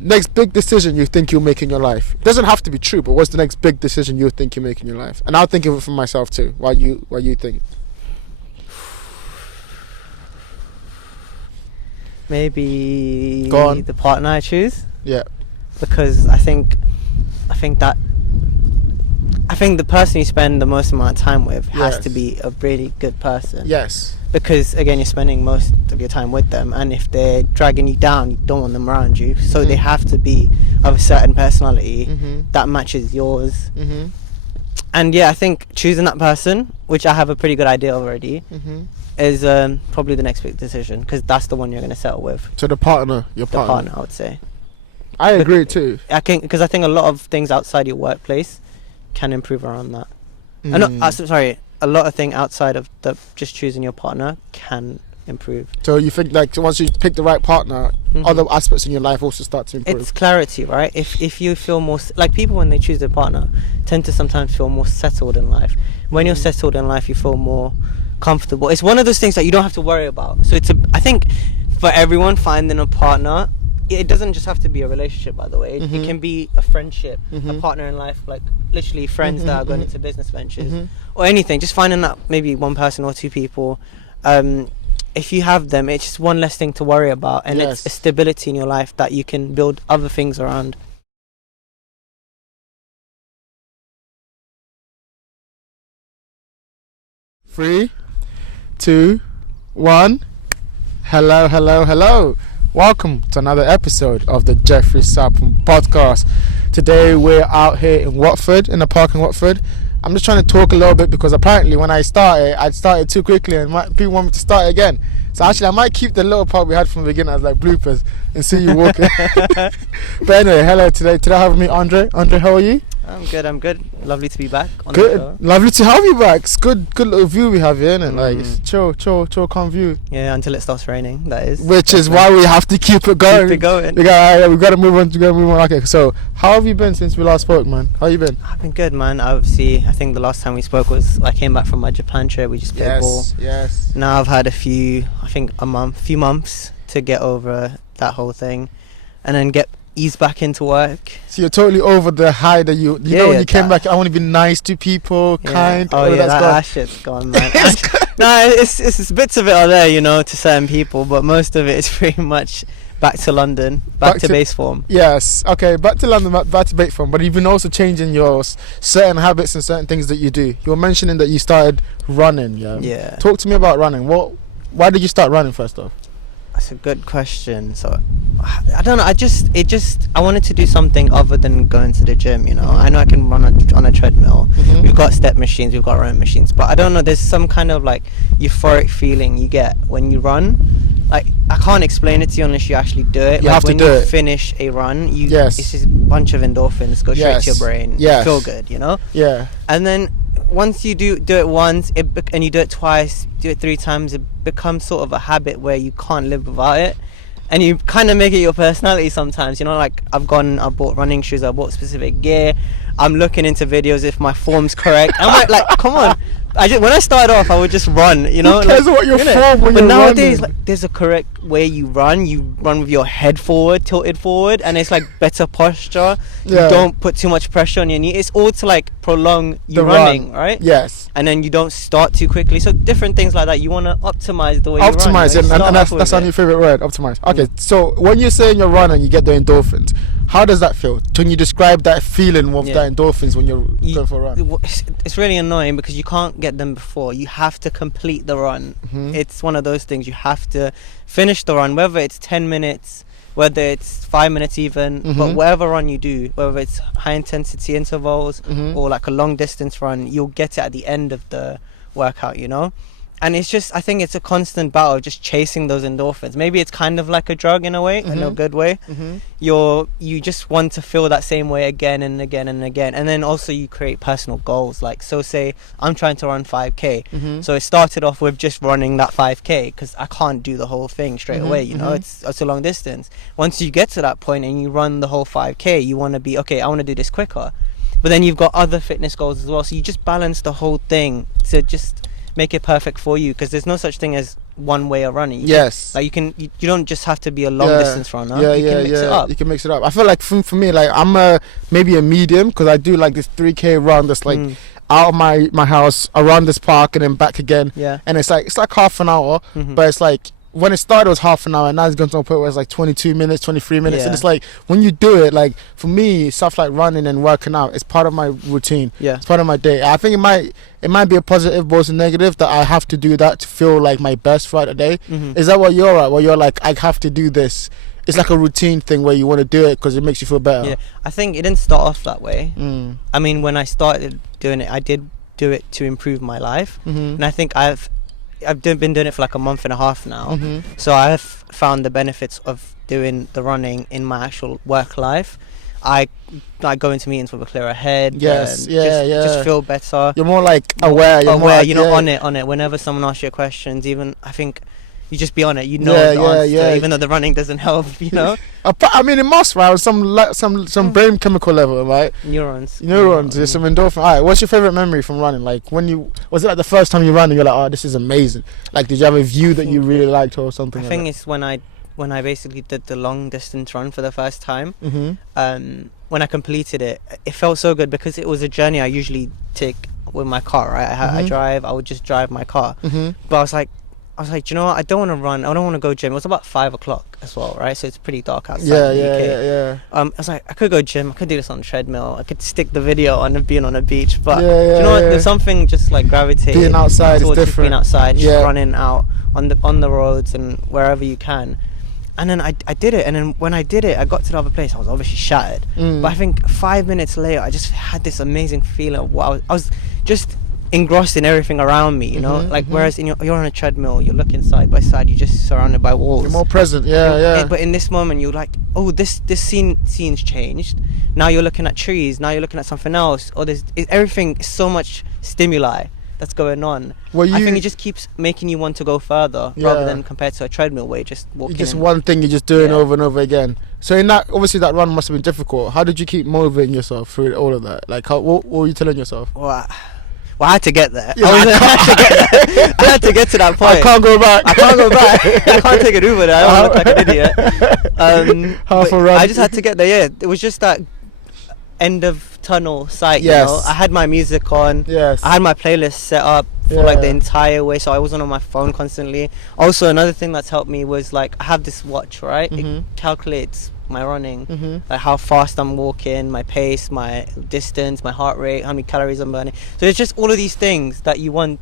Next big decision you think you'll make in your life. It doesn't have to be true, but what's the next big decision you think you make in your life? And I'll think of it for myself too. Why you think? Maybe Go on. the partner I choose. Yeah. Because I think the person you spend the most amount of time with has to be a really good person. Yes. Because again, you're spending most of your time with them, and if they're dragging you down, you don't want them around you. So they have to be of a certain personality that matches yours. And yeah, I think choosing that person, which I have a pretty good idea already, is probably the next big decision, because that's the one you're going to settle with. So the partner, the partner, I would say. I agree too. Because I think a lot of things outside your workplace can improve around that. A lot of things outside of just choosing your partner can improve. So you think like once you pick the right partner, other aspects in your life also start to improve? It's clarity, right? If you feel more like people when they choose their partner tend to sometimes feel more settled in life. When you're settled in life, you feel more comfortable. It's one of those things that you don't have to worry about. So I think for everyone, finding a partner, it doesn't just have to be a relationship, by the way. It can be a friendship, a partner in life, like literally friends that are going into business ventures or anything. Just finding that maybe one person or two people. If you have them, it's just one less thing to worry about, and it's a stability in your life that you can build other things around. Three, 2, 1. Hello. Welcome to another episode of the Jeoffrey Sarpong podcast. Today we're out here in Watford, in the park in Watford. I'm just trying to talk a little bit because apparently when I started too quickly and people want me to start again. So actually I might keep the little part we had from the beginning as like bloopers and see you walking. But anyway, hello today. Today I have with me Andre. Andre, how are you? I'm good. Lovely to be back on good. the show. Lovely to have you back. It's good little view we have here, innit? Like it's chill, calm view. Yeah, until it starts raining, that is. Which is why we have to keep it going. We got to move on. Okay, so how have you been since we last spoke, man? How you been? I've been good, man. Obviously, I think the last time we spoke was I came back from my Japan trip. We just played ball. Yes. Now I've had a few months to get over that whole thing, and then ease back into work. So you're totally over the high that you know when you came back. I want to be nice to people, kind. Oh yeah, that shit's gone, man. It's bits of it are there, to certain people, but most of it is pretty much back to London, back to base form. Yes, okay, back to London, back to base form. But you've been also changing your certain habits and certain things that you do. You were mentioning that you started running. Yeah. Talk to me about running. Why did you start running first off? That's a good question. So I don't know. I wanted to do something other than going to the gym. I know I can run on a treadmill. We've got step machines, we've got rowing machines, but I don't know. There's some kind of like euphoric feeling you get when you run. Like I can't explain it to you unless you actually do it. You have to do it. When you finish a run, it's just a bunch of endorphins go straight to your brain. Yes. You feel good, Yeah. And then once you do it once, and you do it twice, do it 3 times, it becomes sort of a habit where you can't live without it, and you kind of make it your personality sometimes. Like I bought running shoes, I bought specific gear, I'm looking into videos if my form's correct. I'm like come on. When I started off, I would just run, Who cares what your form when you're nowadays, running? There's a correct way you run. You run with your head tilted forward, and it's like better posture. Yeah. You don't put too much pressure on your knee. It's all to like prolong you running, right? Yes. And then you don't start too quickly. So different things like that. You want to optimize the way you run. Optimize, and that's our new favorite word, optimize. Okay, so when you're saying you're running, you get the endorphins. How does that feel? Can you describe that feeling of the endorphins when you're going for a run? It's really annoying because you can't get them before. You have to complete the run. It's one of those things. You have to finish the run, whether it's 10 minutes, whether it's 5 minutes even, but whatever run you do, whether it's high intensity intervals or like a long distance run, you'll get it at the end of the workout, And it's just, I think it's a constant battle of just chasing those endorphins. Maybe it's kind of like a drug in a way, in a good way. You just want to feel that same way again and again and again. And then also you create personal goals. Like, so say I'm trying to run 5K. So it started off with just running that 5K because I can't do the whole thing straight away, It's a long distance. Once you get to that point and you run the whole 5K, you want to be, okay, I want to do this quicker. But then you've got other fitness goals as well. So you just balance the whole thing to just make it perfect for you, because there's no such thing as one way of running. Yes. Like you don't just have to be a long distance runner. You can mix it up. You can mix it up. I feel like for me, like I'm maybe a medium, because I do like this 3K run that's like out of my house, around this park, and then back again. Yeah. And it's like half an hour, but it's like, when it started it was half an hour, and now it's gone to a point where it's like 22 minutes, 23 minutes. And it's like, when you do it, like for me, stuff like running and working out, it's part of my routine. Yeah. It's part of my day. I think it might be a positive but also negative, that I have to do that to feel like my best throughout the day. Is that what you're at, where you're like, I have to do this? It's like a routine thing where you want to do it because it makes you feel better. Yeah, I think it didn't start off that way. I mean, when I started doing it, I did do it to improve my life. And I think I've been doing it for like a month and a half now. So I've found the benefits of doing the running in my actual work life. I go into meetings with a clearer head. Yes, just feel better. You're more like aware. You're more like, on it. Whenever someone asks you questions, even I think you just be on it. You know the answer, even though the running doesn't help. You know. I mean, it must, right? Some brain chemical level, right? Neurons. There's some endorphin. All right. What's your favorite memory from running? Like, was it like the first time you ran and you're like, oh, this is amazing? Like, did you have a view that you really liked or something? I think it's when I basically did the long distance run for the first time. When I completed it, it felt so good because it was a journey I usually take with my car, right? I drive. I would just drive my car, but I was like, you know what? I don't want to run. I don't want to go gym. It was about 5 o'clock as well, right? So it's pretty dark outside the UK. I was like, I could go gym. I could do this on the treadmill. I could stick the video on being on a beach. But you know what? There's something just like gravitating. Being outside is different. Being outside, just running out on the roads and wherever you can. And then I did it. And then when I did it, I got to the other place. I was obviously shattered. But I think 5 minutes later, I just had this amazing feeling of what I was just engrossed in everything around me, you know. Whereas you're on a treadmill, you're looking side by side, you're just surrounded by walls. You're more present, But in this moment, you're like, oh, this scene's changed. Now you're looking at trees. Now you're looking at something else. Or everything is so much stimuli that's going on. I think it just keeps making you want to go further rather than compared to a treadmill where you're just walking. Just one thing you're just doing over and over again. So in that, obviously that run must have been difficult. How did you keep motivating yourself through all of that? Like, what were you telling yourself? Well, I had to get there. I had to get to that point. I can't go back. I can't take an Uber there. I don't look like an idiot. Half a run. I just had to get there. Yeah, it was just that end of tunnel sight. Yes. You know, I had my music on. Yes. I had my playlist set up for like the entire way, so I wasn't on my phone constantly. Also, another thing that's helped me was like I have this watch, right? It calculates my running, like how fast I'm walking, my pace, my distance, my heart rate, how many calories I'm burning. So it's just all of these things that you want.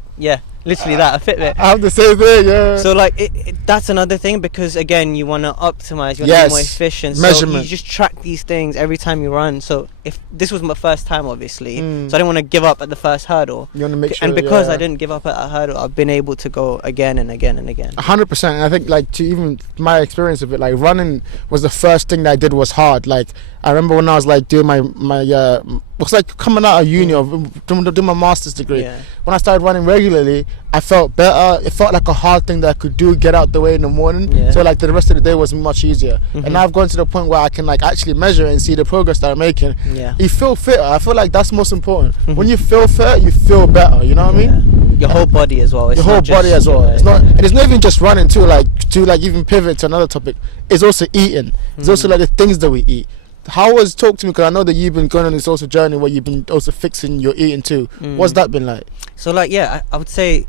Literally that, a Fitbit. I have the same thing, So like that's another thing, because again, you want to optimize, you want to be more efficient. Measurement. So you just track these things every time you run. So if this was my first time, obviously, so I didn't want to give up at the first hurdle. You want to make sure. And because I didn't give up at a hurdle, I've been able to go again and again and again. 100%. And I think like to even my experience of it, like running was the first thing that I did was hard. Like I remember when I was like doing my it was like coming out of uni or doing my master's degree. When I started running regularly, I felt better. It felt like a hard thing that I could do, get out the way in the morning. So like the rest of the day was much easier. And now I've gone to the point where I can like actually measure and see the progress that I'm making. You feel fitter. I feel like that's most important. When you feel fit, you feel better. You know what I mean? Your whole body as well. Your whole body as well. It's not, and it's not even just running too. Like to like even pivot to another topic. It's also eating. It's also like the things that we eat. Talk to me, because I know that you've been going on this also journey where you've been also fixing your eating too. What's that been like? So like I would say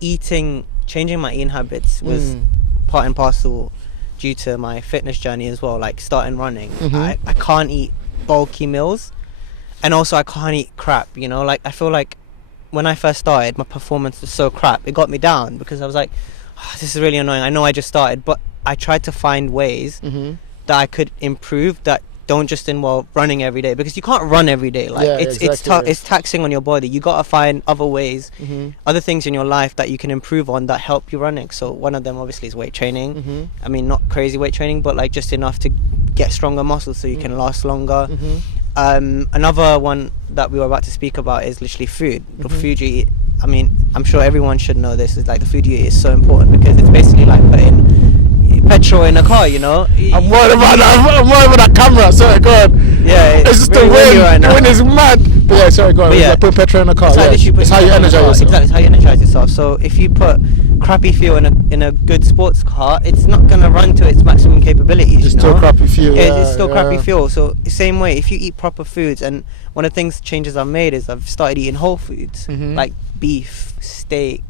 changing my eating habits was part and parcel due to my fitness journey as well, like starting running. I can't eat bulky meals, and also I can't eat crap, you know. Like I feel like when I first started, my performance was so crap, it got me down, because I was like, this is really annoying. I know I just started, but I tried to find ways that I could improve that don't just involve running every day, because you can't run every day. Like it's taxing on your body. You gotta find other ways, other things in your life that you can improve on that help you running. So one of them obviously is weight training. I mean, not crazy weight training, but like just enough to get stronger muscles so you can last longer. Another one that we were about to speak about is literally food. The food you eat, I mean, I'm sure everyone should know this, is like the food you eat is so important, because it's basically like putting petrol in a car, you know. I'm worried about that. I'm worried about that camera. Sorry, go on. Yeah, it's just the wind. Right now. The wind is mad. But yeah, sorry, go on. Like put petrol in a car. It's how you energize yourself. Exactly, it's how you energize yourself. So if you put crappy fuel in a good sports car, it's not gonna run to its maximum capabilities. It's still crappy fuel. It's still crappy fuel. So same way, if you eat proper foods, and one of the changes I've made is I've started eating whole foods, like beef, steak.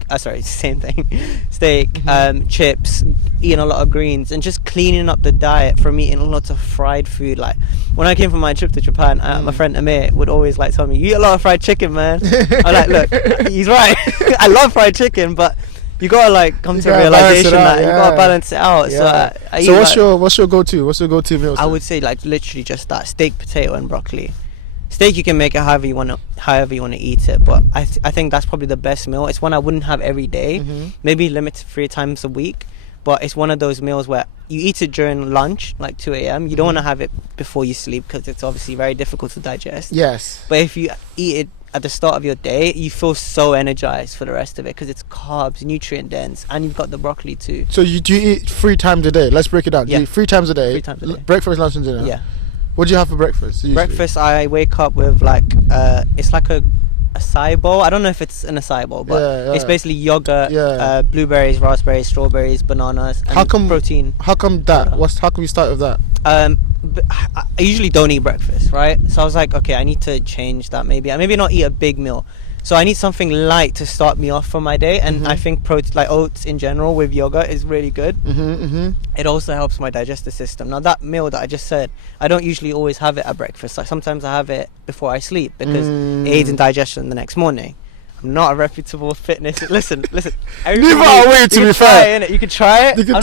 Same thing. Steak, chips, eating a lot of greens, and just cleaning up the diet from eating lots of fried food. Like when I came from my trip to Japan, my friend Amir would always like tell me, "You eat a lot of fried chicken, man." I'm like, look, he's right. I love fried chicken, but you gotta like come to a realization that you gotta balance it out. Yeah. So what's your go-to? What's your go-to meal? I would say like literally just that: steak, potato, and broccoli. Steak, you can make it however you want to eat it, but I think that's probably the best meal. It's one I wouldn't have every day, maybe limit to 3 times a week, but it's one of those meals where you eat it during lunch, like 2 a.m. You don't want to have it before you sleep because it's obviously very difficult to digest. Yes. But if you eat it at the start of your day, you feel so energized for the rest of it because it's carbs, nutrient dense, and you've got the broccoli too. So do you eat 3 times a day? Let's break it down. Yeah. You eat 3 times a day. 3 times a day. Breakfast, lunch, and dinner. Yeah. What do you have for breakfast usually? Breakfast, I wake up with like it's like a acai bowl. I don't know if it's an acai bowl, but it's basically yogurt, blueberries, raspberries, strawberries, bananas, and protein. How come that? How come you start with that? I usually don't eat breakfast, right? So I was like, okay, I need to change that. Maybe not eat a big meal. So I need something light to start me off for my day, and I think like oats in general with yogurt is really good. It also helps my digestive system. Now that meal that I just said, I don't usually always have it at breakfast. Like sometimes I have it before I sleep because it aids in digestion the next morning. I'm not a reputable fitness. Listen. Neither are we, to be fair. You could try it. You can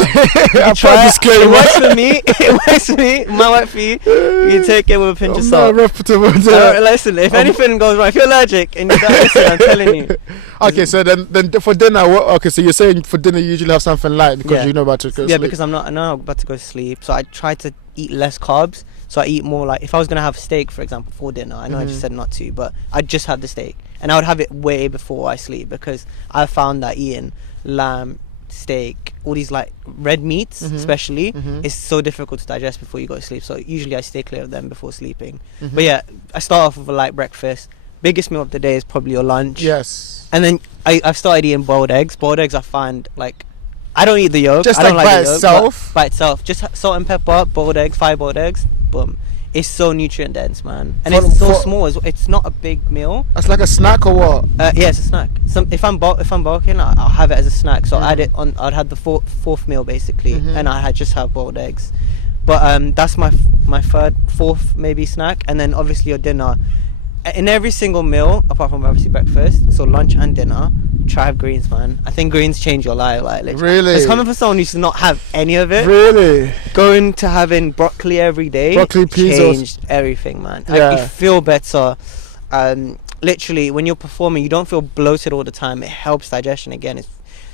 try it. It works for me. It works for me. It might work for you. You can take it with a pinch of salt. I'm not reputable. Listen, if anything goes wrong, if you're allergic and you don't listen, I'm telling you. Okay, so then for dinner, so you're saying for dinner you usually have something light because you know about to go to sleep. Yeah, because I'm about to go to sleep, so I try to eat less carbs. So I eat more like, if I was going to have steak, for example, for dinner, I know I just said not to, but I'd just have the steak. And I would have it way before I sleep because I found that eating lamb, steak, all these like red meats especially, is so difficult to digest before you go to sleep. So usually I stay clear of them before sleeping. But yeah, I start off with a light breakfast. Biggest meal of the day is probably your lunch. Yes. And then I've started eating boiled eggs. Boiled eggs I find like, I don't eat the yolk. Just I don't like by itself? By itself. Just salt and pepper, boiled eggs, 5 boiled eggs, boom. It's so nutrient dense, man, and it's so small as well. It's not a big meal. It's like a snack or what? Yeah, it's a snack. If I'm bulking, I'll have it as a snack. So I'd add it on. I'd have the fourth meal basically, and I just have boiled eggs. But that's my fourth maybe snack, and then obviously your dinner. In every single meal, apart from obviously breakfast, so lunch and dinner, try have greens, man. I think greens change your life, like literally. Really? It's coming from someone who used to not have any of it. Really? Going to having broccoli every day, peas, changed everything, man. Yeah. You feel better. Literally, when you're performing, you don't feel bloated all the time. It helps digestion again. It's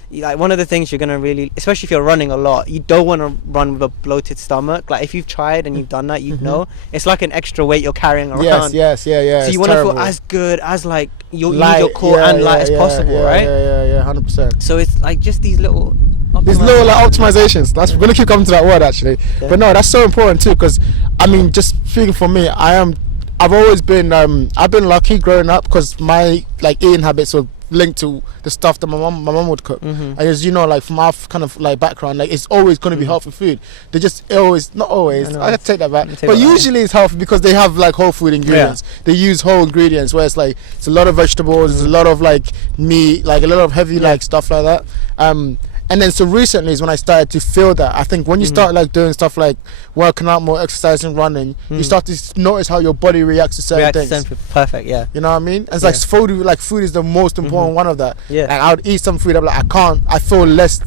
like one of the things you're gonna really, especially if you're running a lot, you don't want to run with a bloated stomach. Like if you've tried and you've done that, you know it's like an extra weight you're carrying around. Yes, yeah. So you want to feel as good as like you need your core and light as possible, right? Yeah, 100%. So it's like just these little like optimizations. We're gonna keep coming to that word actually. Yeah. But no, that's so important too, because I mean, just speaking for me, I've always been I've been lucky growing up because my like eating habits were linked to the stuff that my mom would cook. And as you know, like from our kind of like background, like it's always going to be healthy food. They just always, not always, I have to take that back, but usually it's healthy because they have like whole food ingredients. They use whole ingredients, where it's like it's a lot of vegetables, it's a lot of like meat, like a lot of heavy like stuff like that. And then so recently is when I started to feel that. I think when you start like doing stuff like working out more, exercising, running, you start to notice how your body reacts to certain things. Perfect, yeah. You know what I mean? It's like food is the most important one of that. Yeah. And I would eat some food, I'm like, I feel less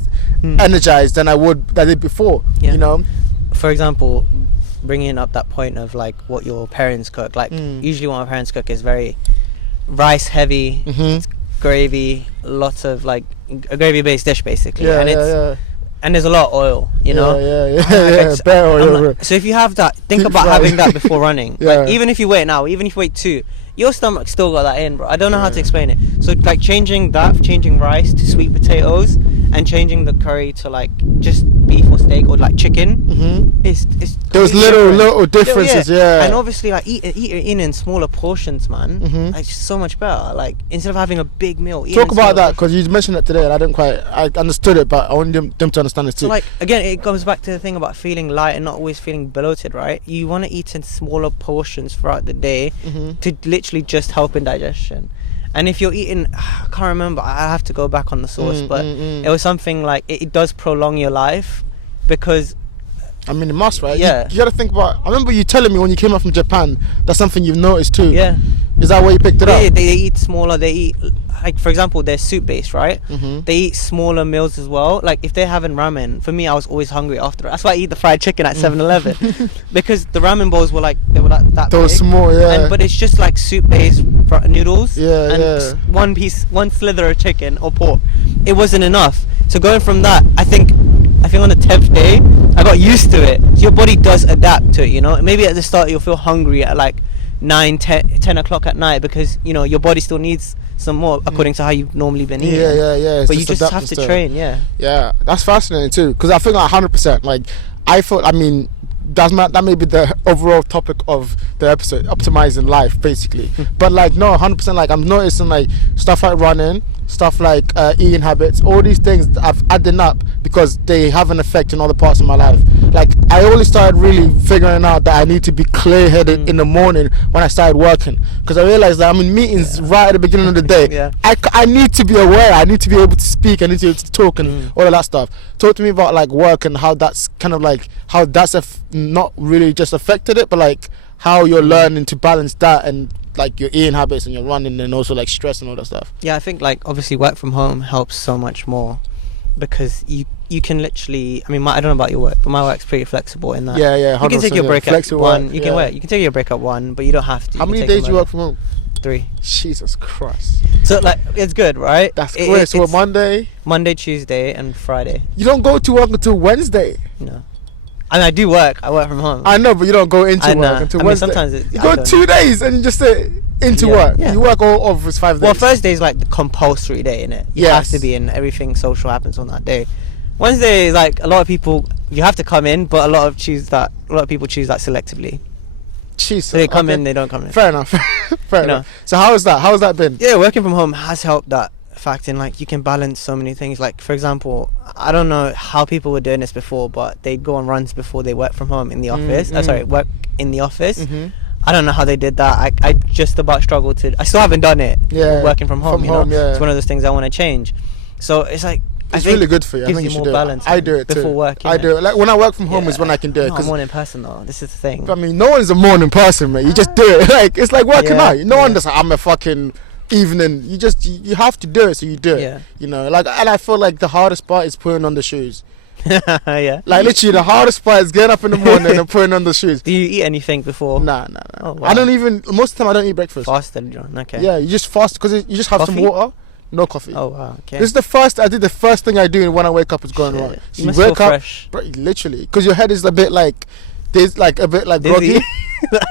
energized than I did before. Yeah. You know? For example, bringing up that point of like what your parents cook, like usually what my parents cook is very rice heavy, gravy, lots of like a gravy based dish basically, and there's a lot of oil, you know. Bare oil. So if you have that, think about having that before running. Like even if you wait 2, your stomach still got that in, bro. I don't know how to explain it. So like changing rice to sweet potatoes and changing the curry to like just beef or steak or like chicken, it's there was little differences, yeah. And obviously, like eating in smaller portions, man, like just so much better. Like instead of having a big meal, talk about that, because you mentioned it today and I understood it, but I want them to understand it too. So like again, it goes back to the thing about feeling light and not always feeling bloated, right? You want to eat in smaller portions throughout the day to literally just help in digestion. And if you're eating, I can't remember, I have to go back on the source, but it was something like it does prolong your life, because I mean, it must, right? Yeah. You gotta think about, I remember you telling me when you came up from Japan, that's something you've noticed too. Yeah. Is that where you picked it up? They eat smaller, they eat, like for example, they're soup based, right? They eat smaller meals as well. Like if they're having ramen, for me, I was always hungry after it. That's why I eat the fried chicken at 7-Eleven. Because the ramen bowls were like, they were that They were big. small, yeah. But it's just like soup based noodles. Yeah, and yeah. one slither of chicken or pork. It wasn't enough. So going from that, I think on the 10th day, I got used to it. So your body does adapt to it, you know? Maybe at the start you'll feel hungry at like 10 o'clock at night, because, you know, your body still needs some more according to how you've normally been eating. Yeah. But you just have to train, Yeah, that's fascinating too, because I think like 100%, like, I mean, that may be the overall topic of the episode, optimizing life, basically. But like, no, 100%, like, I'm noticing like stuff like running, stuff like eating habits, all these things I've adding up because they have an effect in other parts of my life. Like, I only started really figuring out that I need to be clear-headed in the morning when I started working, because I realized that I'm in meetings right at the beginning of the day. I need to be aware, I need to be able to speak, I need to be able to talk and all of that stuff. Talk to me about like work and how that's kind of like, how that's not really just affected it, but like how you're learning to balance that and like your eating habits and your running and also like stress and all that stuff. Yeah, I think like obviously work from home helps so much more, because you can literally, I mean, I don't know about your work, but my work's pretty flexible in that. Yeah. You can take your break at flexible 1. work, You can work. You can take your break at 1, but you don't have to. How many days do you work from home? 3. Jesus Christ. So like it's good, right? That's great. So it's Monday, Tuesday, and Friday. you don't go to work until Wednesday. No. I mean, I do work. I work from home. I know, but you don't go into work until Wednesday. Sometimes you go 2 days and you just say into work. Yeah. You work all of 5 days. Well, Thursday is like the compulsory day, innit? You have to be in. Everything social happens on that day. Wednesday is like a lot of people. You have to come in, but a lot of people choose that selectively. Jeez, So they come in, they don't come in. Fair enough. Fair enough. So how has that been? Yeah, working from home has helped that fact in like you can balance so many things. Like for example, I don't know how people were doing this before, but they'd go on runs before they work from home in the office. Work in the office. I don't know how they did that. I just about struggled to. I still haven't done it. Yeah, working from home. Yeah. It's one of those things I want to change. So it's like it's really good for you. I think you should do it. I do it too. Before work. I do it. Like when I work from home is when I can do it. I'm not a morning person though. This is the thing. I mean, no one's a morning person, mate. You just do it. Like it's like working out. No one does. I'm a fucking evening. You have to do it, so you do it. Yeah. You know, like, and I feel like the hardest part is putting on the shoes. Yeah. Like literally, the hardest part is getting up in the morning and putting on the shoes. Do you eat anything before? Nah. Oh, wow. I don't even. Most of the time, I don't eat breakfast. Fasted, John. Okay. Yeah, you just fast because you just have some water. No coffee. Oh wow. Okay. This is the first thing I do when I wake up is going wrong. So you must feel fresh. Literally, because your head is a bit like, there's like a bit like Dizzy.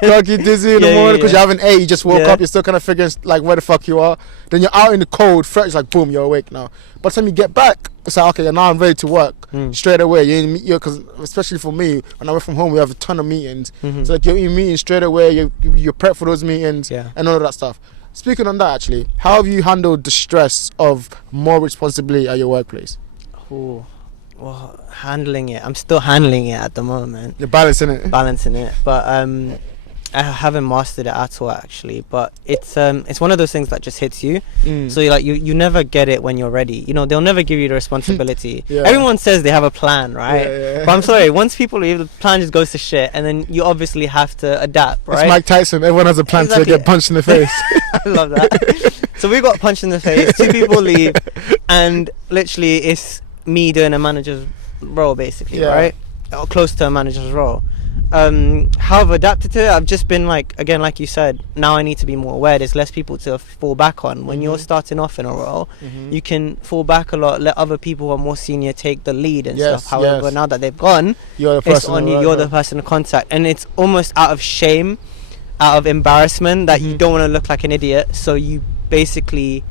groggy, dizzy in the morning because you haven't ate. You just woke up. You're still kind of figuring like where the fuck you are. Then you're out in the cold, fresh. Like boom, you're awake now. By the time you get back, it's like okay, now I'm ready to work straight away. Because especially for me, when I work from home, we have a ton of meetings. So like you're in meetings straight away. You're prepped for those meetings and all of that stuff. Speaking on that, actually, how have you handled the stress of more responsibility at your workplace? Oh, well, handling it. I'm still handling it at the moment. You're balancing it, but I haven't mastered it at all, actually. But it's one of those things that just hits you. So you never get it when you're ready. You know, they'll never give you the responsibility. Everyone says they have a plan, right? But I'm sorry, once people leave, the plan just goes to shit, and then you obviously have to adapt, right? It's Mike Tyson. Everyone has a plan to get punched in the face. I love that. So we got punched in the face. 2 people leave, and literally it's me doing a manager's role, basically, right? Or close to a manager's role. How I've adapted to it, I've just been like, again, like you said, now I need to be more aware. There's less people to fall back on. When you're starting off in a role, you can fall back a lot, let other people who are more senior take the lead and stuff. However, now that they've gone, you're the person it's on you. You're the person to contact, and it's almost out of shame, out of embarrassment that you don't want to look like an idiot. So you basically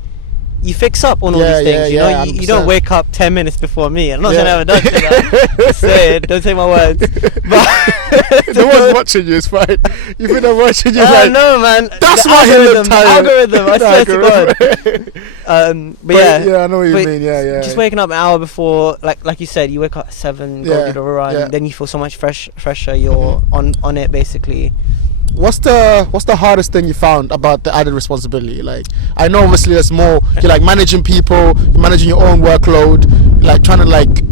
you fix up on all these things. You know, you don't wake up 10 minutes before me. I'm not saying I haven't done that. Say it. Don't take my words. But no one's watching you. It's fine. You've been watching you. I know, man. That's why he looked tired. Algorithm. I swear to God. But yeah, I know what you mean. Yeah. Just waking up an hour before, like you said, you wake up at 7, go do the run, then you feel so much fresher. You're on it basically. What's the hardest thing you found about the added responsibility? Like, I know obviously there's more. You're like managing people, you're managing your own workload, like trying to like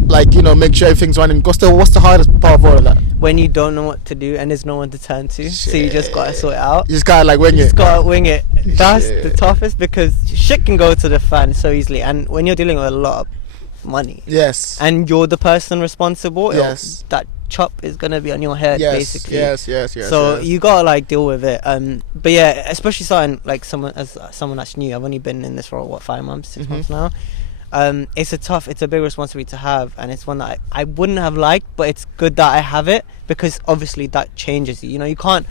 make sure everything's running. What's the hardest part of all of that? When you don't know what to do and there's no one to turn to, so you just gotta sort it out. You just gotta like wing it. You just gotta wing it. That's the toughest, because shit can go to the fan so easily, and when you're dealing with a lot of money, yes, and you're the person responsible, yes, that chop is gonna be on your head, basically. Yes. So you gotta like deal with it. But yeah, especially starting like someone that's new. I've only been in this for 5 months, 6 months now. It's a big responsibility to have, and it's one that I wouldn't have liked, but it's good that I have it, because obviously that changes you. You know, you can't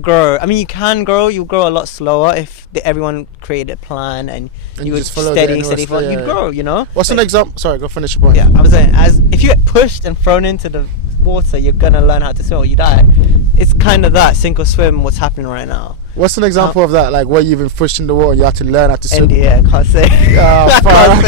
grow. I mean, you can grow. You'll grow a lot slower if everyone created a plan and you would steady. You'd grow. You know. What's an example? Sorry, go finish your point. Yeah, I was saying, as if you get pushed and thrown into the water, you're gonna learn how to swim or you die. It's kind of that sink or swim. What's happening right now? What's an example of that? Like where you've been pushed in the water and you have to learn how to swim? I can't say. Oh, fuck.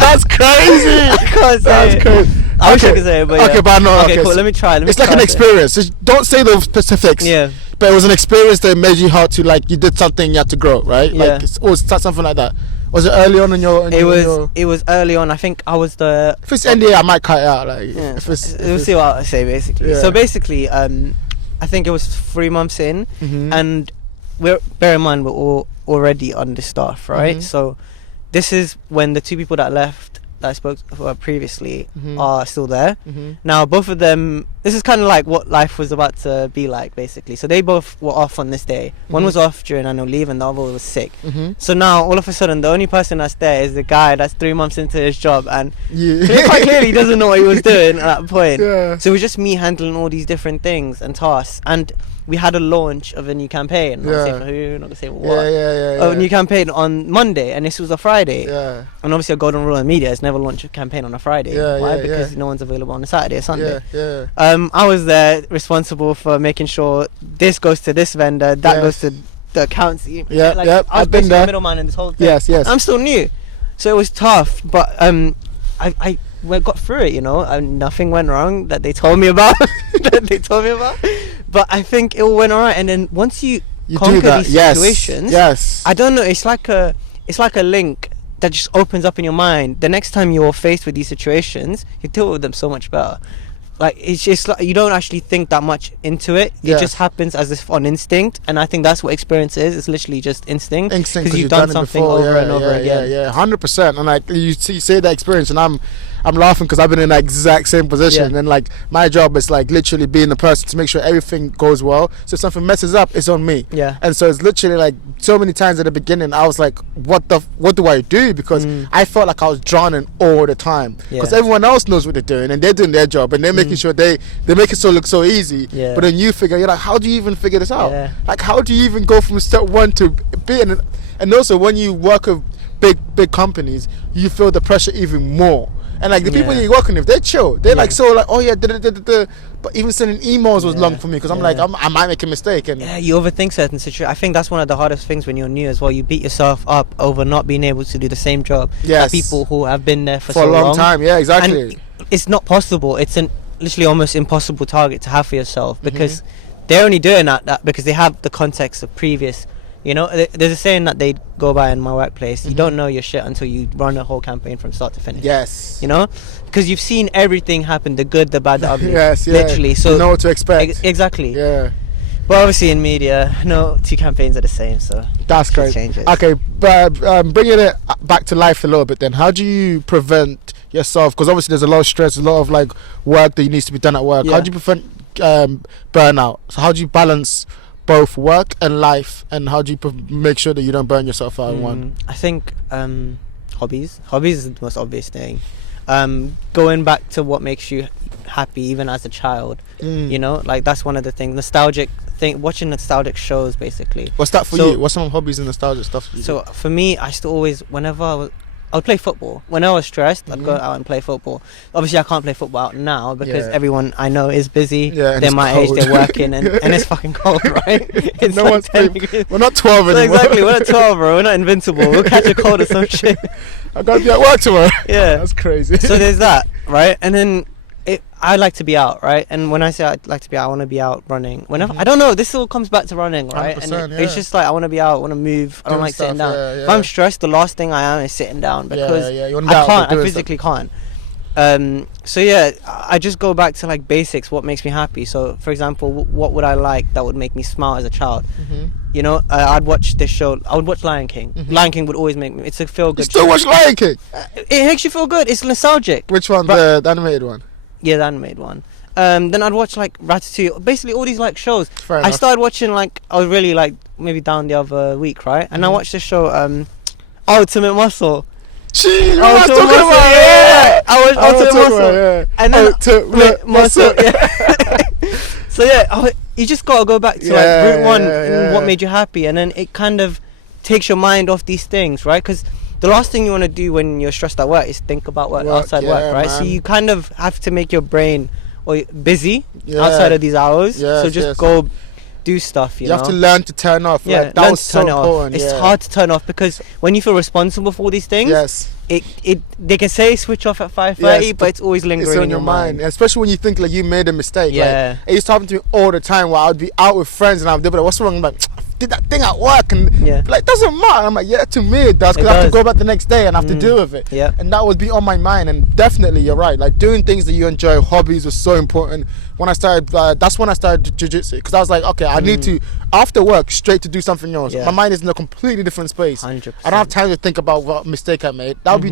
That's crazy. I can't say. That's crazy. I wish I could say it, but okay, but no. Okay, cool. Let me try. It's like an experience. Just don't say the specifics. Yeah. But it was an experience that made you how to, like, you did something, you had to grow, right? Yeah. Like, or something like that. Was it early on in your? It was early on. I think I was the. If it's NDA, I might cut it out. Like, we'll see what I say basically. Yeah. So basically, I think it was 3 months in, and bear in mind we're all already understaffed, right? So this is when the 2 people that left that I spoke to previously are still there. Now both of them, this is kind of like what life was about to be like basically. So they both were off on this day. One was off during annual leave and the other was sick. So now all of a sudden the only person that's there is the guy that's 3 months into his job, and quite clearly he doesn't know what he was doing at that point. So it was just me handling all these different things and tasks, and we had a launch of a new campaign. Not gonna say for who, not gonna say what. A new campaign on Monday, and this was a Friday. And obviously a golden rule in media is never launch a campaign on a Friday. Why? Because no one's available on a Saturday or Sunday. I was there responsible for making sure this goes to this vendor, that goes to the accounts. I was basically the middleman in this whole thing. Yes. I'm still new, so it was tough, but I got through it, you know, and nothing went wrong that they told me about. But I think it all went alright. And then once you conquer these situations, I don't know, it's like a link that just opens up in your mind. The next time you're faced with these situations, you deal with them so much better. Like, it's just like you don't actually think that much into it. It just happens as if on instinct, and I think that's what experience is. It's literally just instinct because you've done something over and over again. 100%. And like you say that experience, and I'm laughing because I've been in that exact same position. And like my job is like literally being the person to make sure everything goes well. So if something messes up, it's on me. And so it's literally like so many times at the beginning I was like, what do I do? Because I felt like I was drowning all the time because everyone else knows what they're doing and they're doing their job and they're making sure they make it look so easy. But then you're like, how do you even figure this out? Like, how do you even go from step 1 to B? And also when you work with big companies, you feel the pressure even more. And like the people you're working with, they're chill. They're like so like, oh yeah, but even sending emails was long for me because I'm like, I might make a mistake. And you overthink certain situations. I think that's one of the hardest things when you're new as well. You beat yourself up over not being able to do the same job that people who have been there for so a long time. Yeah, exactly. And it's not possible. It's an literally almost impossible target to have for yourself because they're only doing that because they have the context of previous. You know, there's a saying that they go by in my workplace. You don't know your shit until you run a whole campaign from start to finish. Yes. You know, because you've seen everything happen, the good, the bad, the ugly. Literally. So you know what to expect. Exactly. Yeah. But obviously in media, no 2 campaigns are the same. So that's great. Okay, but bringing it back to life a little bit then. How do you prevent yourself? Because obviously there's a lot of stress, a lot of like work that needs to be done at work. How do you prevent burnout? So how do you balance both work and life, and how do you make sure that you don't burn yourself out in one? I think hobbies is the most obvious thing. Going back to what makes you happy even as a child, you know, like that's one of the things, nostalgic watching nostalgic shows basically. What's that for you? What's some hobbies and nostalgic stuff? So for me, I used to always, I would play football. When I was stressed, I'd go out and play football. Obviously, I can't play football out now because everyone I know is busy. Yeah, they're my age, they're working, and it's fucking cold, right? It's no like one's 10 playing. degrees. We're not 12 anymore. Exactly, we're not 12, bro. We're not invincible. We'll catch a cold or some shit. I gotta be at work tomorrow. Yeah, that's crazy. So there's that, right? And then I like to be out, right? And when I say I like to be out, I want to be out running. Whenever I don't know, this all comes back to running, right? And it's just like I want to be out, I want to move. I don't like sitting down. If I'm stressed, the last thing I am is sitting down because I can't. I physically can't. So yeah, I just go back to like basics. What makes me happy? So for example, what would I like that would make me smile as a child? You know, I'd watch this show. I would watch Lion King. Lion King would always make me. It's a feel good. You still watch Lion King? It makes you feel good. It's nostalgic. Which one? The animated one? Yeah, the animated one. Then I'd watch like Ratatouille. Basically, all these like shows. Fair enough. I started watching like I was really like maybe down the other week, right? And I watched this show, Ultimate Muscle. Jeez, I was talking about yeah. I watched Ultimate Muscle. Yeah. And then Ultimate Muscle. Yeah. So yeah, you just gotta go back to like root one and what made you happy, and then it kind of takes your mind off these things, right? Because the last thing you want to do when you're stressed at work is think about work outside work, right? Man. So you kind of have to make your brain busy outside of these hours. So just go do stuff. You know? have to learn to turn off. Yeah, like, that was so important. It's hard to turn off because when you feel responsible for all these things, they can say switch off at 5:30, but it's always lingering it's in your mind. Especially when you think like you made a mistake. Yeah, like, it used to happen to me all the time where I'd be out with friends and I'd be like, "What's wrong?" I'm like, did that thing at work, and like doesn't matter. I'm like, yeah, to me it does, because I have to go back the next day and have to deal with it. And that would be on my mind. And definitely you're right, like doing things that you enjoy, hobbies was so important. When I started that's when I started jiu-jitsu, because I was like, okay, I need to after work straight to do something else. My mind is in a completely different space. 100%. I don't have time to think about what mistake I made. That'll be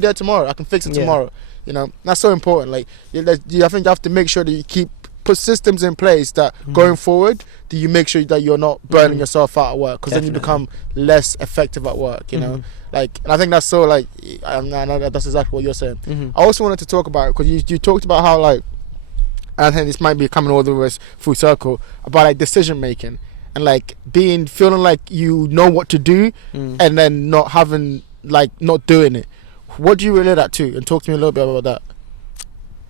there tomorrow. I can fix it tomorrow. You know, that's so important. Like I think you have to make sure that you put systems in place that going forward, do you make sure that you're not burning yourself out at work, because then you become less effective at work, you know. Like, and I think that's so like I know that's exactly what you're saying. I also wanted to talk about it because you talked about how like, and I think this might be coming all the way full circle, about like decision making and like feeling like you know what to do and then not doing it. What do you relate that to? And talk to me a little bit about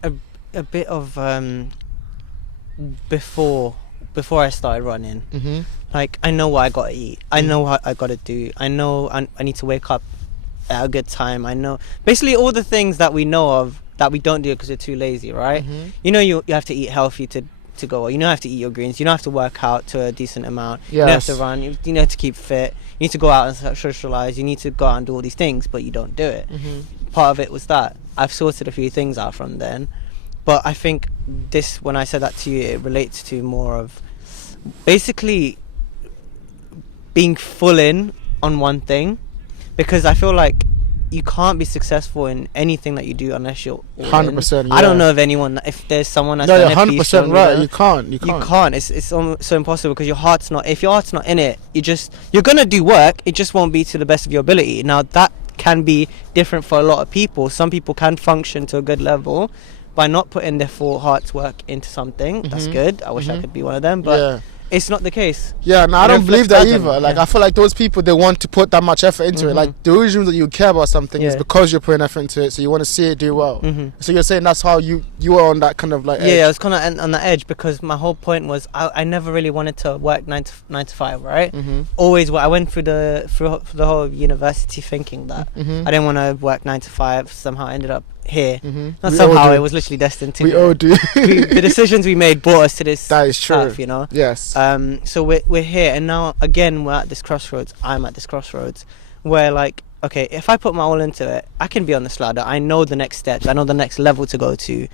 that. A bit of before I started running, like I know what I gotta eat, I know what I gotta do, I know I need to wake up at a good time, I know basically all the things that we know of that we don't do because we're too lazy, right? You know, you have to eat healthy to go, you don't have to eat your greens, you don't have to work out to a decent amount, you don't have to run, you have to keep fit, you need to go out and socialize, you need to go out and do all these things, but you don't do it. Part of it was that I've sorted a few things out from then. But I think when I said that to you, it relates to more of basically being full in on one thing, because I feel like you can't be successful in anything that you do unless you're 100%. I don't know if there's someone that's you're 100% right. You can't. It's so impossible, because if your heart's not in it, you're gonna do work. It just won't be to the best of your ability. Now that can be different for a lot of people. Some people can function to a good level by not putting their full heart's work into something. That's good. I wish I could be one of them, but it's not the case. Yeah, no, I don't believe that either. Like, I feel like those people, they want to put that much effort into it. Like, the reason that you care about something is because you're putting effort into it, so you want to see it do well. So you're saying that's how you are on that kind of like edge. Yeah, I was kind of on the edge, because my whole point was I never really wanted to work 9 to 5, right? Always, I went through the whole university thinking that I didn't want to work 9 to 5. Somehow I ended up here. Not somehow, it was literally destined to. We all do. The decisions we made brought us to this. That is true. Path, you know. Yes. So we're here, and now again we're at this crossroads. I'm at this crossroads where, like, okay, if I put my all into it, I can be on this ladder. I know the next steps. I know the next level to go to.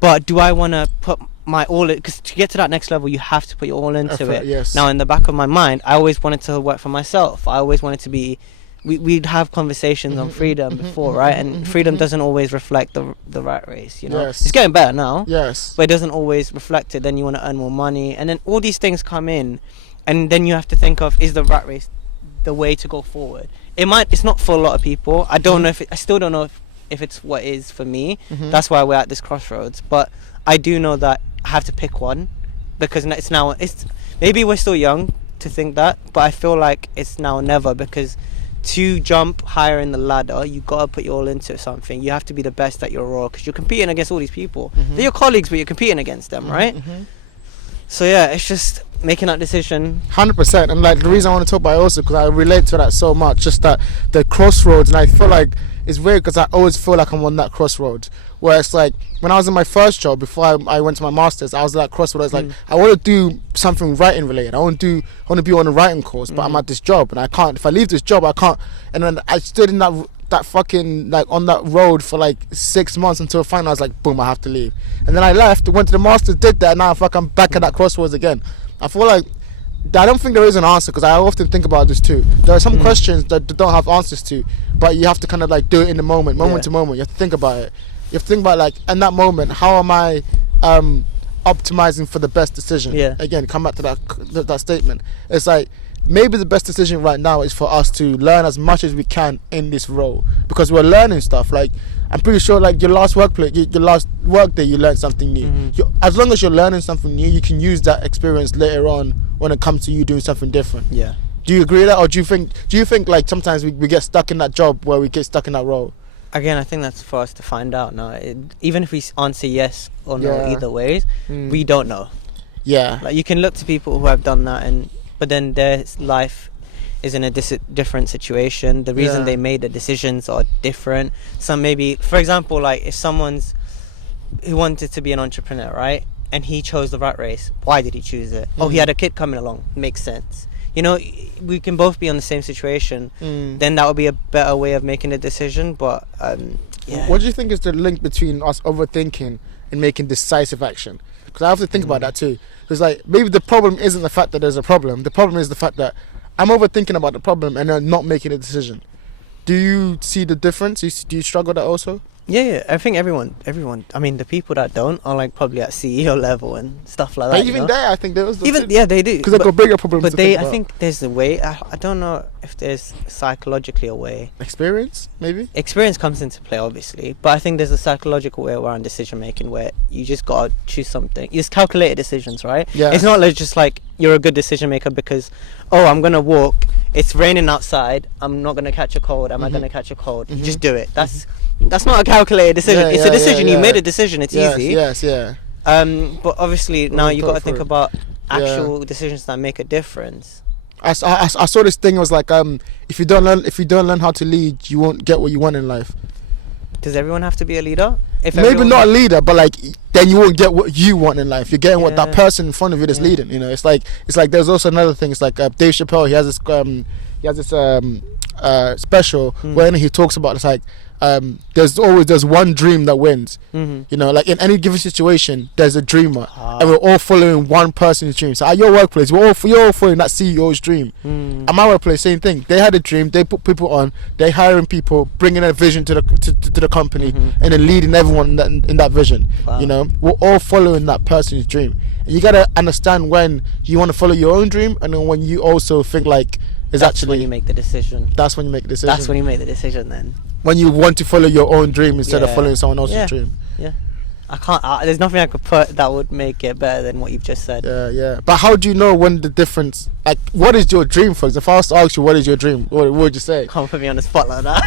But do I want to put my all in? Because to get to that next level, you have to put your all into it. Yes. Now, in the back of my mind, I always wanted to work for myself. I always wanted to be. We'd have conversations on freedom before, right? And freedom doesn't always reflect the rat race, you know. Yes. It's getting better now. Yes. But it doesn't always reflect it. Then you want to earn more money, and then all these things come in, and then you have to think of, is the rat race the way to go forward? It's not for a lot of people. I don't know I still don't know if it's what is for me. That's why we're at this crossroads. But I do know that I have to pick one, because it's maybe we're still young to think that, but I feel like it's now or never, because to jump higher in the ladder, you gotta put your all into something. You have to be the best at your role, because you're competing against all these people. They're your colleagues, but you're competing against them, right? So yeah, it's just making that decision. 100%. And like the reason I want to talk about it also because I relate to that so much, just that the crossroads, and I feel like it's weird because I always feel like I'm on that crossroads where it's like when I was in my first job before I went to my master's, I was at that crossroads. Like I want to do something writing related. I want to be on a writing course, but I'm at this job and I can't. If I leave this job, I can't. And then I stood in that fucking like on that road for like 6 months until finally I was like, boom, I have to leave. And then I left, went to the masters, did that, and now I'm back at that crossroads again. I feel like I don't think there is an answer, because I often think about this too. There are some questions that don't have answers to, but you have to kind of like do it in the moment to moment. You have to think about it. You have to think about like in that moment, how am I optimizing for the best decision? Again, come back to that statement. It's like maybe the best decision right now is for us to learn as much as we can in this role, because we're learning stuff. Like I'm pretty sure like your last work day you learned something new. As long as you're learning something new, you can use that experience later on when it comes to you doing something different. Do you agree with that, or do you think like sometimes we get stuck in that job where we get stuck in that role? Again, I think that's for us to find out now. Even if we answer yes or no either ways, we don't know. Like you can look to people who have done that, but then their life is in a different situation. The reason they made the decisions are different. Some maybe, for example, like if someone's who wanted to be an entrepreneur, right? And he chose the rat race. Why did he choose it? Oh, he had a kid coming along. Makes sense. You know, we can both be on the same situation. Then that would be a better way of making a decision. But what do you think is the link between us overthinking and making decisive action? Because I have to think about that too. Because like maybe the problem isn't the fact that there's a problem. The problem is the fact that I'm overthinking about the problem and then not making a decision. Do you see the difference? Do you struggle with that also? Yeah, I think everyone. I mean, the people that don't are like probably at CEO level and stuff like that. But even there, I think there was they do, because they've got bigger problems. But I think there's a way. I don't know if there's psychologically a way. Experience, maybe. Experience comes into play, obviously, but I think there's a psychological way around decision making where you just gotta choose something. It's calculated decisions, right? Yeah. It's not like just like you're a good decision maker because, I'm gonna walk. It's raining outside. I'm not gonna catch a cold. Am I gonna catch a cold? You just do it. That's not a calculated decision. It's a decision. You made a decision. It's easy. But obviously now you got to think about actual decisions that make a difference. I saw this thing. It was like if you don't learn how to lead, you won't get what you want in life. Does everyone have to be a leader? Maybe not a leader, but like then you won't get what you want in life. You're getting what that person in front of you is leading. You know, it's like there's also another thing. It's like Dave Chappelle. He has this special when he talks about it's like there's one dream that wins. You know, like in any given situation there's a dreamer and we're all following one person's dream. So at your workplace you're all following that CEO's dream. At my workplace, same thing. They had a dream, they put people on, they hiring people, bringing a vision to the company and then leading everyone in that vision. You know, we're all following that person's dream, and you gotta understand when you want to follow your own dream and then when you also think like that's when you make the decision. That's when you make the decision. That's when you make the decision then. When you want to follow your own dream instead of following someone else's dream. Yeah. I can't, there's nothing I could put that would make it better than what you've just said. Yeah. But how do you know when the difference, like, what is your dream, for example? If I was to ask you, what is your dream? What would you say? Can't put me on the spot like that.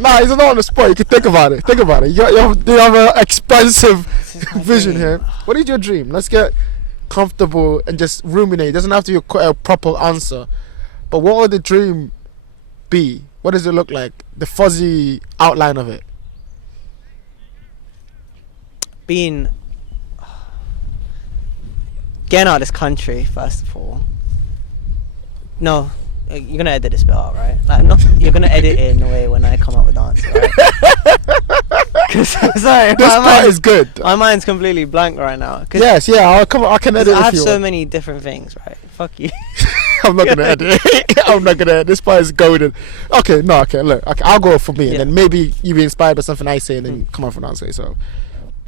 Nah, it's not on the spot. You can think about it. You have an expensive vision here. What is your dream? Let's get comfortable and just ruminate. It doesn't have to be a proper answer. But what would the dream be? What does it look like? The fuzzy outline of it. Getting out of this country, first of all. No, you're gonna edit this bit out, right? Like, you're gonna edit it in a way when I come up with the answer, right? Sorry, this part is good. My mind's completely blank right now. Yes, I can edit it. I have so many different things, right? Fuck you. I'm not gonna edit it. I'm not gonna edit. This part is golden. Okay, look. Okay, I'll go for me, and then maybe you be inspired by something I say, and then come up with an answer. So,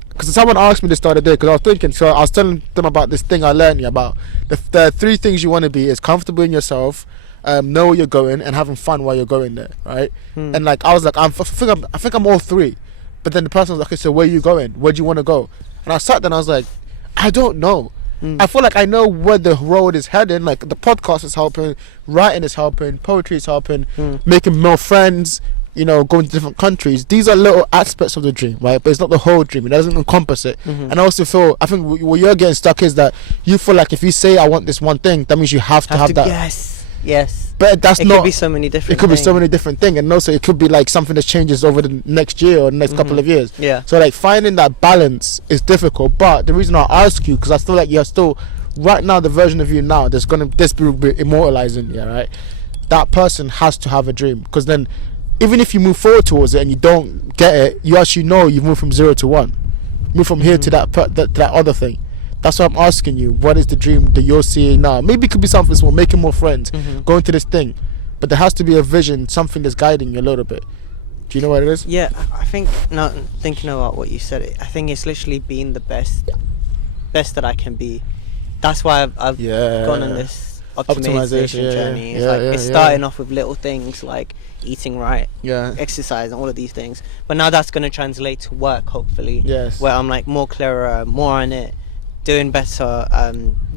because someone asked me this the other day, because I was thinking, so I was telling them about this thing I learned about. The three things you want to be is comfortable in yourself, know where you're going, and having fun while you're going there, right? And like I was like, I think I'm all three. But then the person was like, okay, so where are you going? Where do you want to go? And I sat there and I was like, I don't know. I feel like I know where the road is heading. Like the podcast is helping, writing is helping, poetry is helping, making more friends, going to different countries. These are little aspects of the dream, right? But it's not the whole dream. It doesn't encompass it. And I also I think what you're getting stuck is that you feel like if you say I want this one thing, that means you have to have that. Yes. But that's it not. It could be so many different. It could be so many different things, and also it could be like something that changes over the next year or the next couple of years. Yeah. So like finding that balance is difficult. But the reason I ask you, because I feel like you're still right now, the version of you now that's gonna be immortalizing. Yeah, right. That person has to have a dream, because then even if you move forward towards it and you don't get it, you actually know you've moved from 0 to 1, move from here to that other thing. That's why I'm asking you, what is the dream that you're seeing now? Maybe it could be something small, making more friends, going to this thing, but there has to be a vision, something that's guiding you a little bit. Do you know what it is? Yeah, I think, now thinking about what you said, I think it's literally being the best that I can be. That's why I've gone on this optimization journey. It's starting off with little things like eating right, exercise, and all of these things. But now that's going to translate to work, hopefully. Yes. Where I'm like more clearer, more on it, doing better,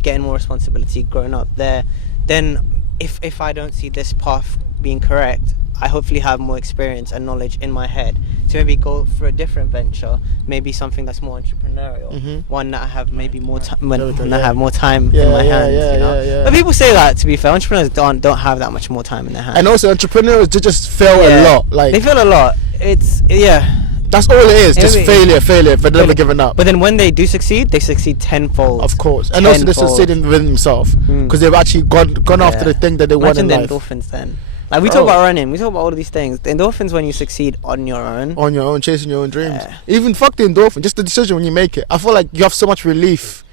getting more responsibility, growing up there. Then if I don't see this path being correct, I hopefully have more experience and knowledge in my head to maybe go for a different venture, maybe something that's more entrepreneurial, one that I have maybe more time, when I have more time in my hands. But people say that, to be fair, entrepreneurs don't have that much more time in their hands. And also entrepreneurs just fail a lot. Like they fail a lot. That's all it is, just failure, but never giving up. But then when they do succeed, they succeed tenfold. Of course. And also they're succeeding within themselves, because they've actually gone after the thing that they want in life. Imagine the endorphins then. Like we talk about running, we talk about all of these things. The endorphins when you succeed on your own, chasing your own dreams. Even fuck the endorphin, just the decision when you make it. I feel like you have so much relief.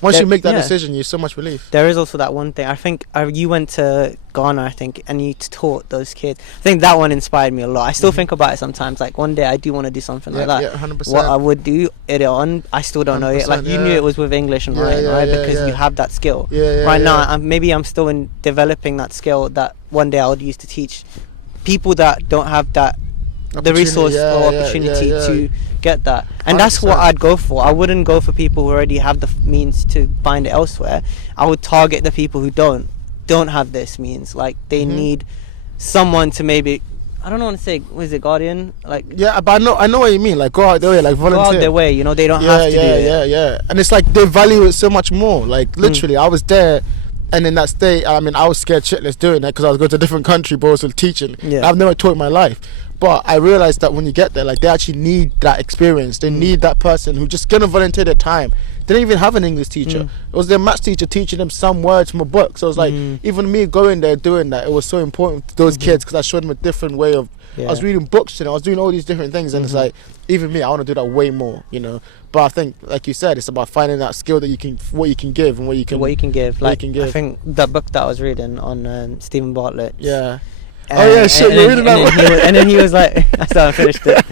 Once you make that decision, you have so much relief. There is also that one thing. I think you went to Ghana, I think, and you taught those kids. I think that one inspired me a lot. I still think about it sometimes. Like one day I do want to do something like that. 100%. What I would do it on, I still don't know yet. Like you knew it was with English and writing, right? Because you have that skill. Right now, maybe I'm still in developing that skill that one day I would use to teach people that don't have that the resource or opportunity to get that. And 100%. That's what I'd go for. I wouldn't go for people who already have the means to find it elsewhere. I would target the people who don't have this means. Like they need someone to maybe, I don't want to say, what is it, guardian? Like but I know what you mean. Like go out their way, like volunteer. Go out their way, they don't have to do it. And it's like they value it so much more. Like literally, I was there. And in that state, I mean, I was scared shitless doing that because I was going to a different country, but also teaching. I've never taught in my life. But I realized that when you get there, like, they actually need that experience. They need that person who just gonna volunteer their time. They didn't even have an English teacher. It was their maths teacher teaching them some words from a book. So it was like, even me going there doing that, it was so important to those kids because I showed them a different way of. I was reading books, I was doing all these different things, and it's like, even me, I want to do that way more, But I think, like you said, it's about finding that skill that what you can give and what you can give. Like, I think that book that I was reading on Stephen Bartlett. Yeah. You're reading that one. And then he was like, I finished it.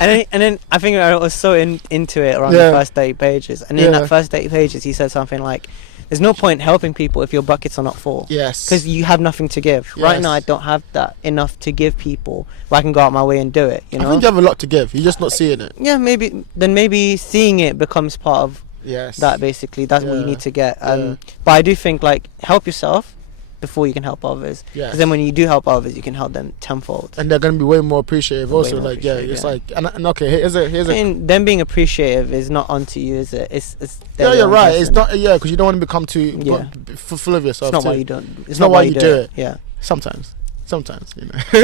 and then I think I was so into it around the first 8 pages. And in that first 8 pages, he said something like, there's no point helping people if your buckets are not full. Yes. Because you have nothing to give. Yes. Right now, I don't have that enough to give people where I can go out my way and do it. I think you have a lot to give. You're just not seeing it. Yeah, maybe seeing it becomes part of that, basically. That's what you need to get. But I do think, like, help yourself before you can help others. Because then when you do help others, you can help them tenfold. And they're going to be way more appreciative also. Like, like, and okay, here's a. And them being appreciative is not onto you, is it? It's you're right. Person. It's not, because you don't want to become too full of yourself. It's not why you don't. It's not why you do it. Yeah. Sometimes, Sometimes. All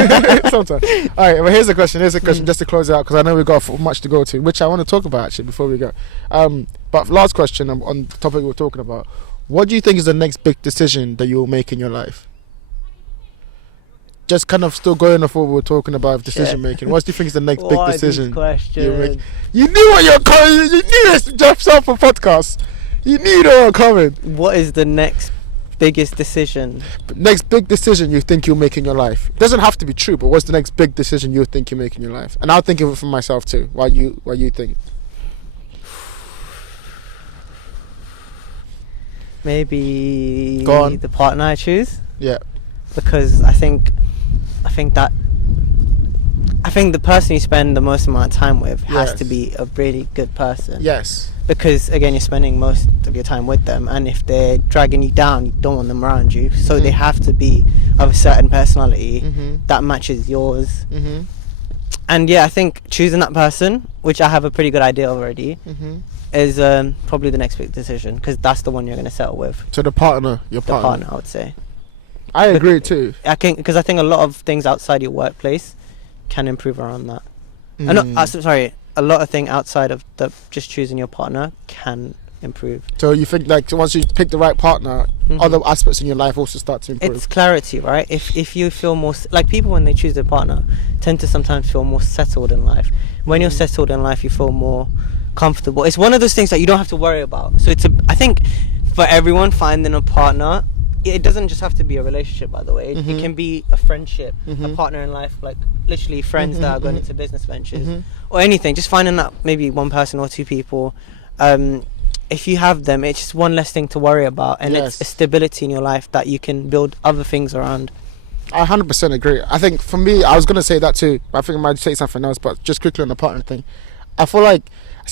right, well, here's a question just to close it out, because I know we've got much to go to, which I want to talk about actually before we go. But last question on the topic we're talking about. What do you think is the next big decision that you'll make in your life? Just kind of still going off what we were talking about decision making. What do you think is the next big decision you'll make? You knew what you're coming. You knew this, Jeff Sarpong podcast. You knew they were coming. What is the next biggest decision? Next big decision you think you'll make in your life. It doesn't have to be true, but what's the next big decision you think you make in your life? And I'll think of it for myself too. What you think? Maybe the partner I choose. Yeah. Because I think think the person you spend the most amount of time with has Yes. to be a really good person. Yes. Because again, you're spending most of your time with them, and if they're dragging you down, you don't want them around you. So they have to be of a certain personality that matches yours. And yeah, I think choosing that person, which I have a pretty good idea already, is probably the next big decision, because that's the one you're going to settle with. So the partner, your The partner. partner, I would say. I agree too. I think because I think a lot of things outside your workplace can improve around that. Sorry, a lot of things outside of just choosing your partner can improve. So you think like once you pick the right partner, other aspects in your life also start to improve? It's clarity, right? If you feel more like people when they choose their partner tend to sometimes feel more settled in life. When you're settled in life, you feel more comfortable. It's one of those things that you don't have to worry about. So I think for everyone, finding a partner, it doesn't just have to be a relationship, by the way. It can be a friendship, a partner in life, like literally friends that are going into business ventures or anything. Just finding that maybe one person or two people. If you have them, it's just one less thing to worry about, and it's a stability in your life that you can build other things around. I 100% agree. I think for me, I was going to say that too, but I think I might say something else. But just quickly on the partner thing, I feel like,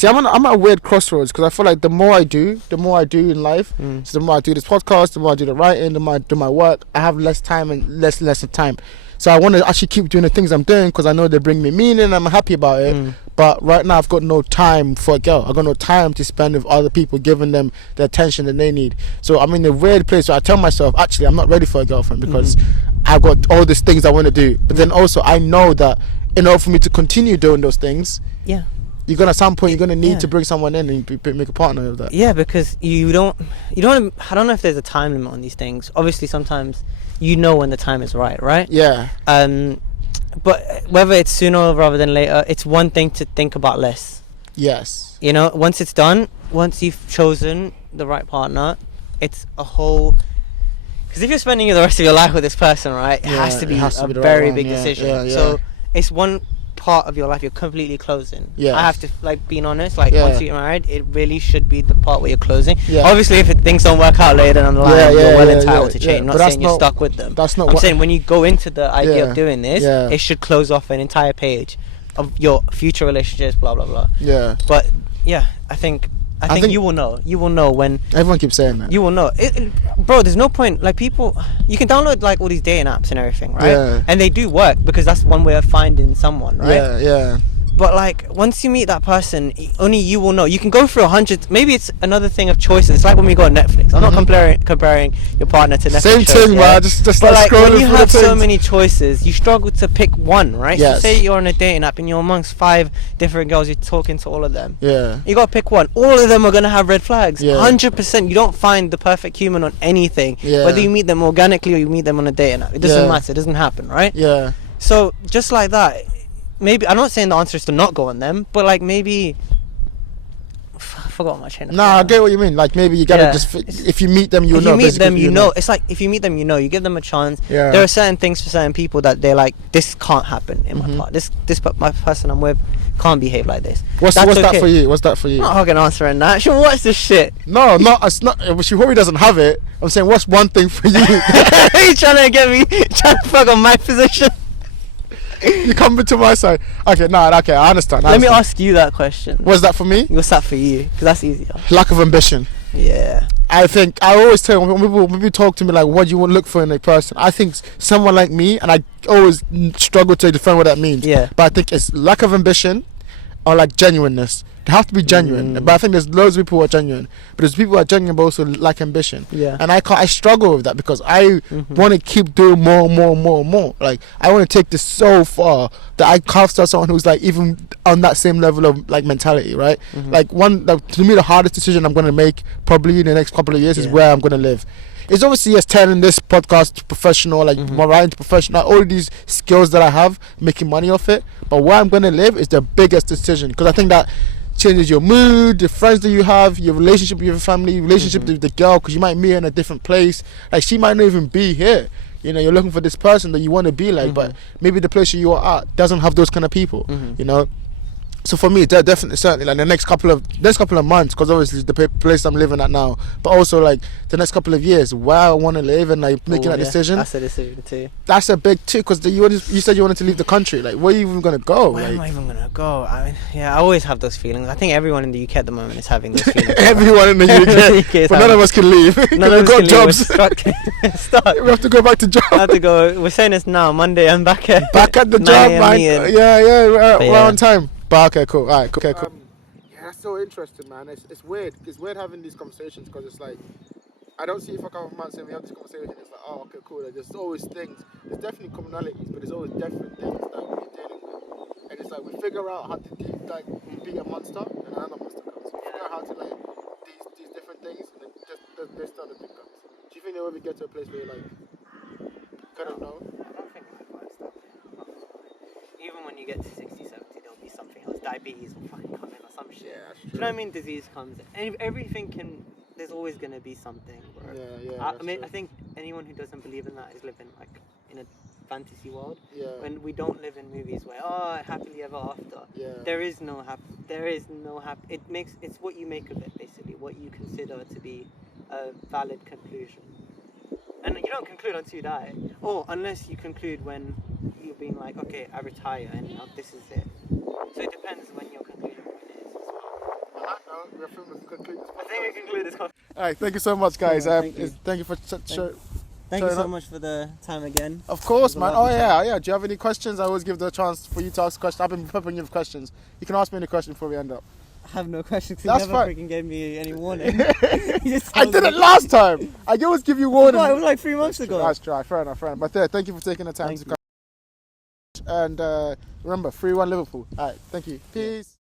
I'm at a weird crossroads, because I feel like the more I do in life, so the more I do this podcast, the more I do the writing, the more I do my work, I have less time and less of time. So I want to actually keep doing the things I'm doing, because I know they bring me meaning and I'm happy about it. But right now I've got no time for a girl. I've got no time to spend with other people, giving them the attention that they need. So I'm in a weird place where I tell myself, actually, I'm not ready for a girlfriend, because I've got all these things I want to do. But then also I know that in order for me to continue doing those things, you're gonna at some point you're gonna need to bring someone in and make a partner of that. Yeah, because you don't. I don't know if there's a time limit on these things. Obviously, sometimes you know when the time is right? Yeah. But whether it's sooner rather than later, it's one thing to think about less. Yes. You know, once it's done, once you've chosen the right partner, it's a whole. Because if you're spending the rest of your life with this person, right, it has to be a very big decision. So it's one part of your life you're completely closing. I have to being honest, once you get married, it really should be the part where you're closing. Obviously if things don't work out later down the line, you're well entitled to change. Not saying you're stuck with them. That's not I'm saying when you go into the idea of doing this, it should close off an entire page of your future relationships, blah blah blah. But I think you will know. You will know when. Everyone keeps saying that. You will know, bro. There's no point. People, you can download all these dating apps and everything, right? And they do work, because that's one way of finding someone, right? But once you meet that person, only you will know. You can go through 100. Maybe it's another thing of choices. It's like when we go on Netflix. I'm not comparing your partner to Netflix. Same thing, man. Just scrolling when you through have the so things. many choices, you struggle to pick one, right? Yes. So say you're on a dating app and you're amongst 5 different girls. You're talking to all of them. You gotta pick one. All of them are gonna have red flags. 100%. You don't find the perfect human on anything. Whether you meet them organically or you meet them on a dating app, it doesn't matter. It doesn't happen, right? So just like that. Maybe I'm not saying the answer is to not go on them, but maybe I forgot my chain of thought. I get what you mean. Maybe you gotta if you meet them, you know. If you meet them, you know. It's like if you meet them, you know. You give them a chance. There are certain things for certain people that they're like, this can't happen in my part. This my person I'm with can't behave like this. What's that for you? What's that for you? I'm not fucking answering that. She'll watch this shit. No, it's not. She probably doesn't have it. I'm saying, what's one thing for you? Are you trying to get me? Trying to fuck on my position? You come into my side. Okay, I understand. Let me ask you that question. What's that for me? What's that for you? Because that's easier. Lack of ambition. I think I always tell when people talk to me what do you want to look for in a person, I think someone like me, and I always struggle to define what that means. But I think it's lack of ambition or genuineness. They have to be genuine. But I think there's loads of people who are genuine, but there's people who are genuine but also lack ambition. And I struggle with that, because I want to keep doing more. I want to take this so far that I can't start someone who's even on that same level of mentality, right? To me, the hardest decision I'm going to make probably in the next couple of years is where I'm going to live. It's obviously turning this podcast to professional, my writing to professional, all of these skills that I have, making money off it. But where I'm going to live is the biggest decision, because I think that changes your mood, the friends that you have, your relationship with your family, relationship with the girl, because you might meet her in a different place. She might not even be here. You're looking for this person that you want to be but maybe the place you are at doesn't have those kind of people. So for me, definitely, certainly, like the next couple of months, because obviously the place I'm living at now, but also like the next couple of years, where I want to live and like making that decision. That's a decision too. That's a big too, because you said you wanted to leave the country. Like, where are you even gonna go? Where like, am I even gonna go? I mean, yeah, I always have those feelings. I think everyone in the UK at the moment is having those feelings. Everyone in the UK, but none of us can leave. None of us got can jobs. We're stuck. We have to go back to job. I have to go. We're saying this now. Monday, I'm back at the 9 job, a.m. man. meeting. We're on time. But okay, cool. All right, cool. Okay, cool. Yeah, that's so interesting, man. It's weird. It's weird having these conversations because it's like I don't see it for a couple of months and we have this conversation. It's like, oh, okay, cool. Like, there's always things. There's definitely commonalities, but there's always different things that we're dealing with. And it's like we figure out how to be a monster, and another monster comes. We figure out how to like these different things, and then just this other thing comes. Do you think they will ever get to a place where you're like kind of know? I don't think we're quite stuck. Even when you get to 60, 70, there'll be something else. Diabetes will fucking come in or some shit. Yeah, that's true. Do you know what I mean? Disease comes. Everything can. There's always gonna be something. Bro. Yeah. I mean, true. I think anyone who doesn't believe in that is living like in a fantasy world. Yeah. When we don't live in movies where happily ever after. Yeah. There is no happy. There is no happy. It's what you make of it, basically. What you consider to be a valid conclusion. And you don't conclude until you die. Or unless you conclude when you're being like, okay, I retire and now this is it. So it depends when your conclusion point is as well. I think we conclude this conversation. Alright, thank you so much, guys. Thank you. Thank you for Thank you showing so up. much for the time again. Of course, It was man. a Oh lovely yeah. Do you have any questions? I always give the chance for you to ask questions. I've been prepping you with questions. You can ask me any question before we end up. I have no questions. That's You never fine. freaking gave me any warning. I did it last time. I always give you warning. No, it was like 3 months ago. That's true. Fair enough. But thank you for taking the time Thank to you. come. And remember, 3-1 Liverpool. Alright, thank you. Peace.